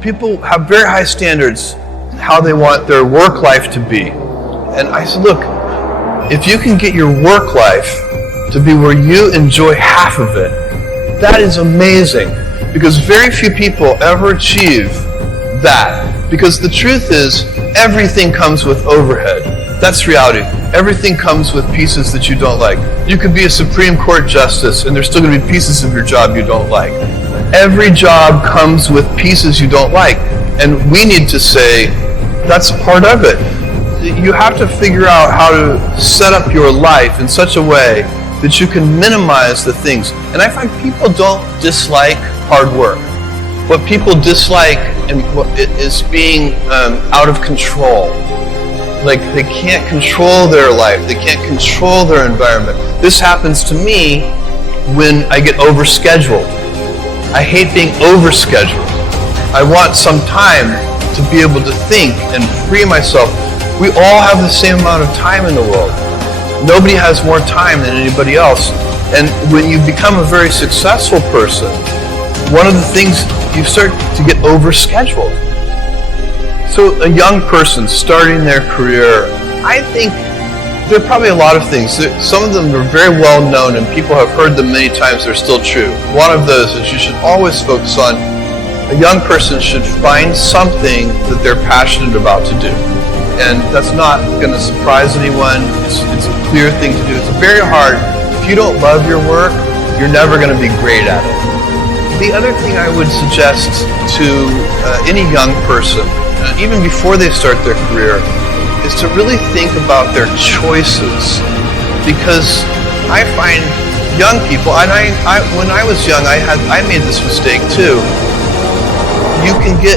people have very high standards how they want their work life to be. And I said, look, if you can get your work life to be where you enjoy half of it, that is amazing. Because very few people ever achieve that. Because the truth is, everything comes with overhead. That's reality. Everything comes with pieces that you don't like. You could be a Supreme Court justice and there's still going to be pieces of your job you don't like. Every job comes with pieces you don't like. And we need to say, that's part of it. You have to figure out how to set up your life in such a way that you can minimize the things. And I find people don't dislike hard work. What people dislike is being out of control. Like they can't control their life. They can't control their environment. This happens to me when I get overscheduled. I hate being overscheduled. I want some time to be able to think and free myself. We all have the same amount of time in the world. Nobody has more time than anybody else. And when you become a very successful person, one of the things, you start to get overscheduled. So a young person starting their career, I think there are probably a lot of things. Some of them are very well known and people have heard them many times. They're still true. One of those is you should always focus on, a young person should find something that they're passionate about to do. And that's not going to surprise anyone. It's a clear thing to do. It's very hard. If you don't love your work, you're never going to be great at it. The other thing I would suggest to any young person, even before they start their career, is to really think about their choices. Because I find young people, and when I was young, I made this mistake too. You can get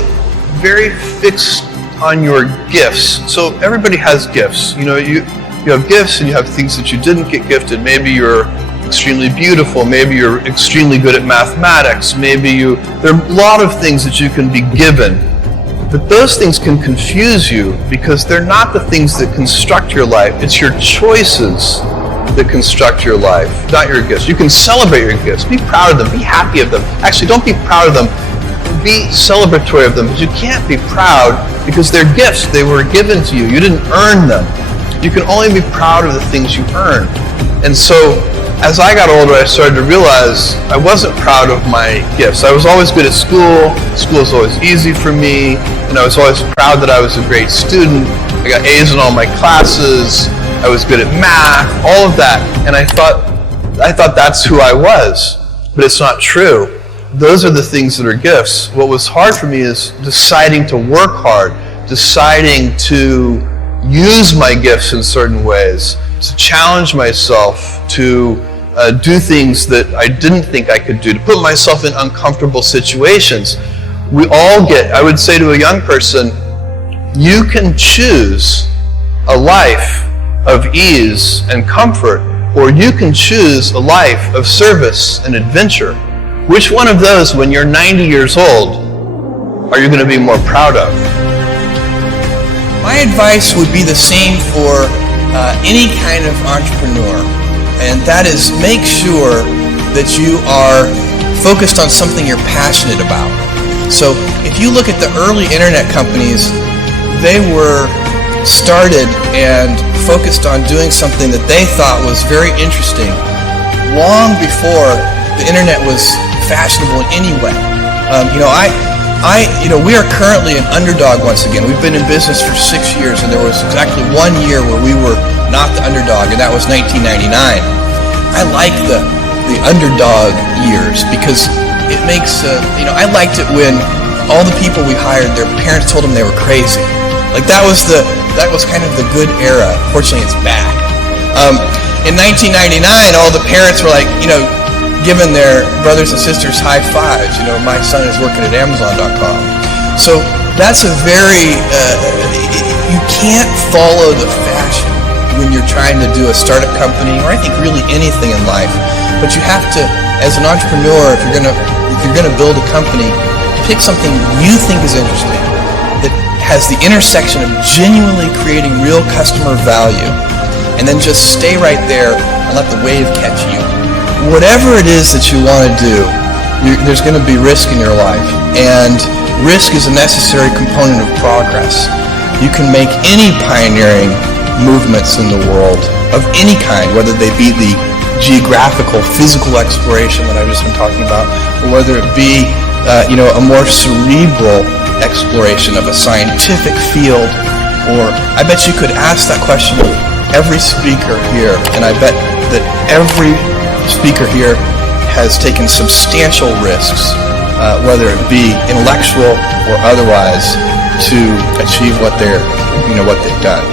very fixed on your gifts. So everybody has gifts. You know, you have gifts and you have things that you didn't get gifted. Maybe you're extremely beautiful. Maybe you're extremely good at mathematics. There are a lot of things that you can be given. But those things can confuse you because they're not the things that construct your life. It's your choices that construct your life, not your gifts. You can celebrate your gifts. Be proud of them. Be happy of them. Actually, don't be proud of them. Be celebratory of them, because you can't be proud because they're gifts. They were given to you. You didn't earn them. You can only be proud of the things you earned. And so, as I got older, I started to realize I wasn't proud of my gifts. I was always good at school. School was always easy for me. And I was always proud that I was a great student. I got A's in all my classes. I was good at math, all of that. And I thought that's who I was. But it's not true. Those are the things that are gifts. What was hard for me is deciding to work hard, deciding to use my gifts in certain ways, to challenge myself, to do things that I didn't think I could do, to put myself in uncomfortable situations. We all I would say to a young person, you can choose a life of ease and comfort, or you can choose a life of service and adventure. Which one of those, when you're 90 years old, are you going to be more proud of? My advice would be the same for any kind of entrepreneur, and that is make sure that you are focused on something you're passionate about. So if you look at the early internet companies, they were started and focused on doing something that they thought was very interesting long before the internet was fashionable in any way. We are currently an underdog once again. We've been in business for 6 years, and there was exactly 1 year where we were not the underdog, and that was 1999. I like the underdog years because it makes, I liked it when all the people we hired, their parents told them they were crazy. Like that was kind of the good era. Fortunately, it's back. In 1999, all the parents were like, giving their brothers and sisters high fives. My son is working at Amazon.com. So that's a very, you can't follow the fashion when you're trying to do a startup company, or I think really anything in life. But you have to, as an entrepreneur, if you're gonna build a company, pick something you think is interesting, that has the intersection of genuinely creating real customer value, and then just stay right there and let the wave catch you. Whatever it is that you want to do, there's going to be risk in your life, and risk is a necessary component of progress. You can make any pioneering movements in the world of any kind, whether they be the geographical, physical exploration that I've just been talking about, or whether it be a more cerebral exploration of a scientific field. Or I bet you could ask that question of every speaker here, and I bet that every speaker here has taken substantial risks, whether it be intellectual or otherwise, to achieve what they've done.